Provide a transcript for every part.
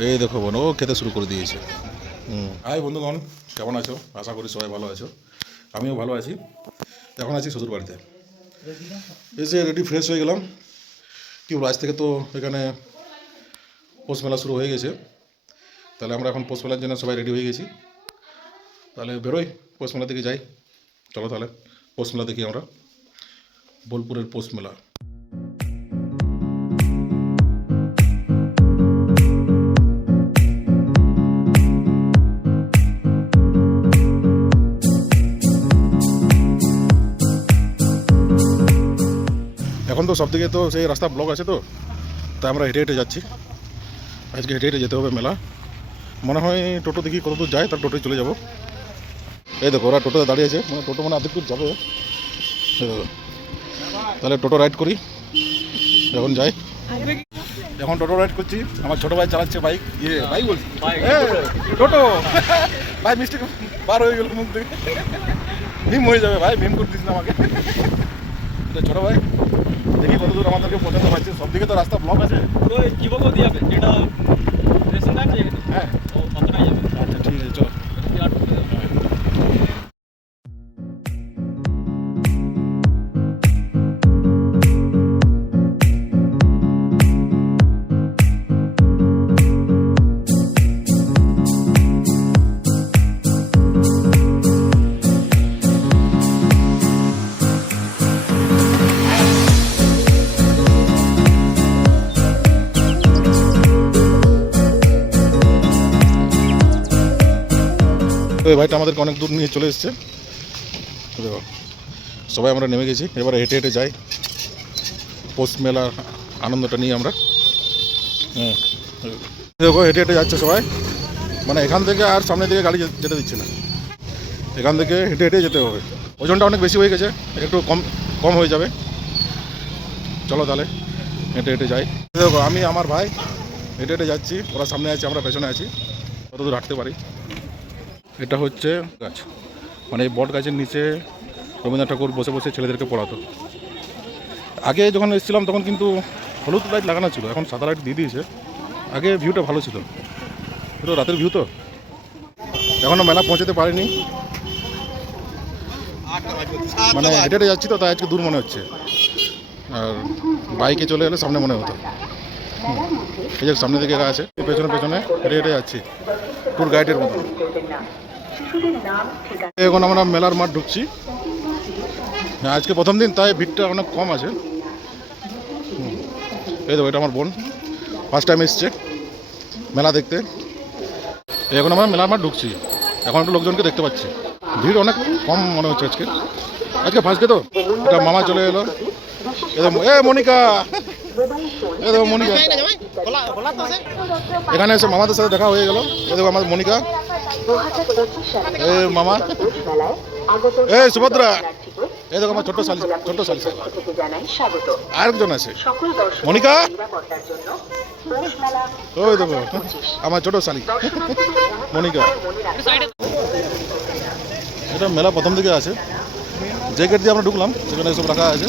এই দেখো বোন ও খেতে শুরু করে দিয়েছে। হাই বন্ধুগণ, কেমন আছো? আশা করি সবাই ভালো আছো, আমিও ভালো আছি। এখন আছি শ্বশুর বাড়িতে, এসে রেডি ফ্রেশ হয়ে গেলাম। কি বলো, আজ থেকে তো এখানে পৌষ মেলা শুরু হয়ে গেছে। তাহলে আমরা এখন পৌষ মেলার জন্য সবাই রেডি হয়ে গেছি। তাহলে বেরোই, পৌষ মেলা দিকে যাই। চলো তাহলে পৌষ মেলা দেখি আমরা, বোলপুরের পৌষ মেলা। এখন তো সব দিকে তো সেই রাস্তা ব্লক আছে, তো তাই আমরা হেঁটে হেঁটে যাচ্ছি। আজকে হেঁটে হেঁটে যেতে হবে মেলা। মনে হয় টোটো দেখি কত দূর যায়, তার টোটোয় চলে যাবো। এই দেখো ওরা টোটোতে দাঁড়িয়ে আছে, মানে টোটো মানে অর্ধেক দূর যাবে। তাহলে টোটো রাইড করি, এখন যাই। এখন টোটো রাইড করছি, আমার ছোটো ভাই চালাচ্ছে বাইক। বাইক বলছি, টোটো। ভাই মিস্টেক বার হয়ে গেল মুখ থেকে, মিম হয়ে যাবে ভাই, মিম করে দিস না আমাকে। ছোটো ভাই দেখি কত দূর আমাদেরকে পছন্দ পাচ্ছে। সব দিকে তো রাস্তা ব্লক আছে। হ্যাঁ আচ্ছা ঠিক আছে, চলো। ওই ভাইটা আমাদেরকে অনেক দূর নিয়ে চলে এসছে। দেখো সবাই আমরা নেমে গেছি, এবারে হেঁটে হেঁটে যাই পৌষ মেলার আনন্দটা নিয়ে আমরা। হ্যাঁ দেখো হেঁটে হেঁটে যাচ্ছে সবাই, মানে এখান থেকে আর সামনের দিকে গাড়ি যেতে দিচ্ছে না, এখান থেকে হেঁটে হেঁটে যেতে হবে। ওজনটা অনেক বেশি হয়ে গেছে, একটু কম কম হয়ে যাবে। চলো তাহলে হেঁটে হেঁটে যাই। দেখো আমি আমার ভাই হেঁটে হেঁটে যাচ্ছি, ওরা সামনে আছে আমরা পেছনে আছি, কত দূর হাঁটতে পারি। এটা হচ্ছে গাছ, মানে এই বট গাছের নিচে রবীন্দ্রনাথ ঠাকুর বসে বসে ছেলেদেরকে পড়াতো। আগে যখন এসেছিলাম তখন কিন্তু হলুদ লাইট লাগানো ছিল, এখন সাদা লাইট দিয়ে দিয়েছে। আগে ভিউটা ভালো ছিল, এটা রাতের ভিউ তো। এখনও মেলা পৌঁছাতে পারিনি, মানে হেঁটে হেঁটে যাচ্ছি তো, তাই আজকে দূর মনে হচ্ছে। আর বাইকে চলে এলে সামনে মনে হতো। এই যে সামনে দিকে আছে, পেছনে পেছনে হেঁটে হেঁটে যাচ্ছি ট্যুর গাইডের মতো। এখন আমরা মেলার মাঠ ঢুকছি, আজকে প্রথম দিন তাই ভিড়টা অনেক কম আছে। এই দেখো এটা আমার বোন, ফার্স্ট টাইম এসছে মেলা দেখতে। এখন আমরা মেলার মাঠ ঢুকছি, এখন একটু লোকজনকে দেখতে পাচ্ছি, ভিড় অনেক কম মনে হচ্ছে আজকে। আজকে ফার্স্ট ডে তো, এটা মামা চলে এলো। এ মনিকা, এ দেখো মনিকা এখানে এসে মামাদের সাথে দেখা হয়ে গেল। এ দেখো আমার মনিকা, এ মামা, এ সুভদ্রা, এই দেখো আমার ছোট্ট শালি, ছোট্ট শালি। আরেকজন আছে মনিকা, ওই দেখো আমার ছোট শালি মনিকা। এটা মেলা প্রথম দিকে আছে, যে গেট দিয়ে আমরা ঢুকলাম সেখানে সব রাখা আছে।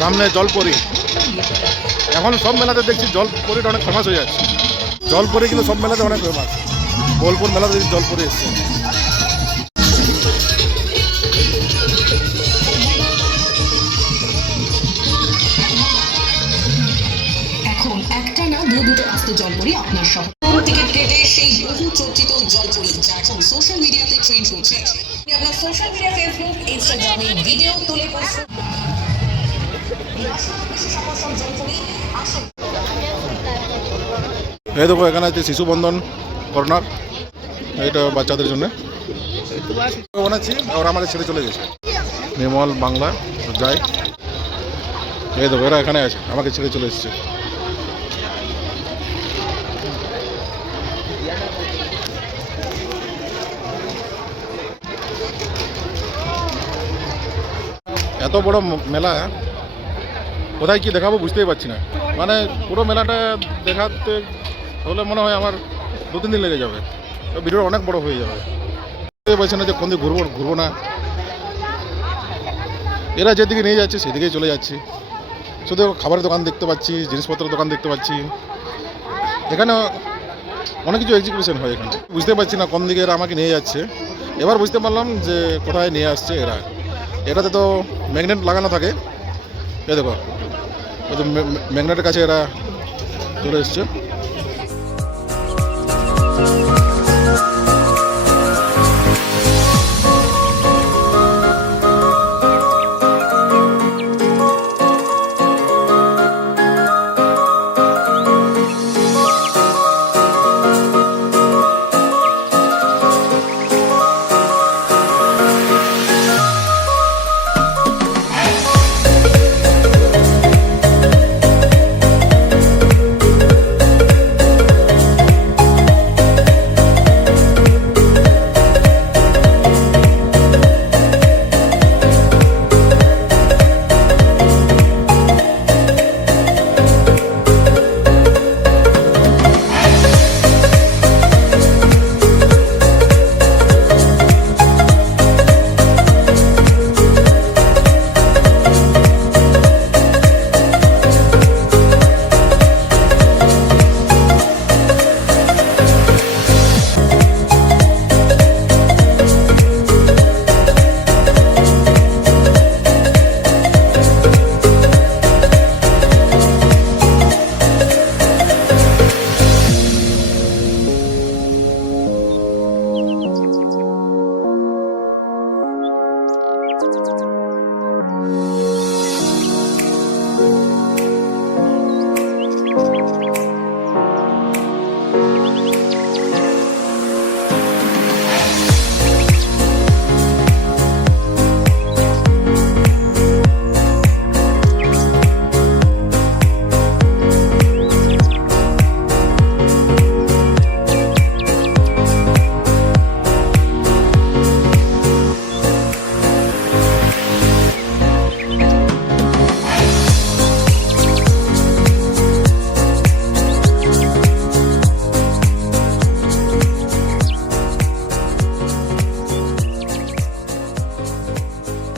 সামনে জলপরি, এখন সব মেলাতে দেখছি জলপরিটা অনেক ফেমাস হয়ে যাচ্ছে। জলপরি কিন্তু সব মেলাতে অনেক ফেমাস, বোলপুর মেলাতে জলপরি এসছে। এখন একটা না তো জলপরি আপনার সহ টিকিট কেটে সেই বহু চর্চিত জলপরি যা এখন সোশ্যাল মিডিয়াতে ট্রেন্ড করছে। আপনি আপনার সোশ্যাল মিডিয়া ফেসবুক ইনস্টাগ্রামে ভিডিও তুলে পোস্ট জলপরি আসুন। এই দেখো এখানে আছে শিশু বন্ধন কর্নার, এটা বাচ্চাদের জন্য বানাচ্ছি। আর আমাদের ছেড়ে চলে গেছে নির্মল বাংলা যাই। এই দেখো এরা এখানে আছে, আমাকে ছেড়ে চলে এসেছে। এত বড় মেলা, কোথায় কি দেখাবো বুঝতেই পারছি না। মানে পুরো মেলাটা দেখাতে হলে মনে হয় আমার 2-3 দিন লেগে যাবে, ভিডিও অনেক বড় হয়ে যাবে। বুঝতেই পারছি না যে কোন দিকে ঘুরবো না। এরা যেদিকে নিয়ে যাচ্ছে সেদিকেই চলে যাচ্ছি। শুধু খাবারের দোকান দেখতে পাচ্ছি, জিনিসপত্রের দোকান দেখতে পাচ্ছি। এখানে অনেক কিছু এক্সিবিশন হয় এখানে, বুঝতে পারছি না কোন দিকে এরা আমাকে নিয়ে যাচ্ছে। এবার বুঝতে পারলাম যে কোথায় নিয়ে আসছে এরা। এটাতে তো ম্যাগনেট লাগানো থাকে, এই দেখো ম্যাগনেটের কাছে এরা চলে এসছে।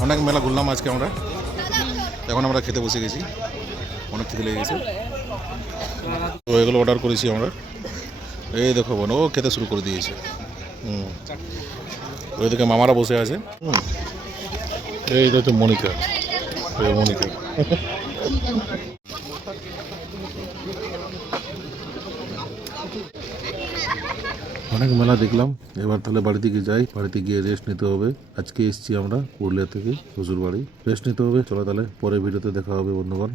অনেক মেলা ঘুরলাম আজকে আমরা, এখন আমরা খেতে বসে গেছি, অনেক খেতে লেগে গেছে। তো এগুলো অর্ডার করেছি আমরা। এই দেখো বোন, ও খেতে শুরু করে দিয়েছে। ওইদিকে মামারা বসে আছে। এই তো হচ্ছে মনিকা, মনিকা। অনেক মেলা দেখলাম, এবার তাহলে বাড়ি থেকে যাই। বাড়িতে গিয়ে রেস্ট নিতে হবে। আজকে এসেছি আমরা পুরুলিয়া থেকে শ্বশুর বাড়ি, রেস্ট নিতে হবে। চলো তাহলে পরে ভিডিওতে দেখা হবে বন্ধুগণ।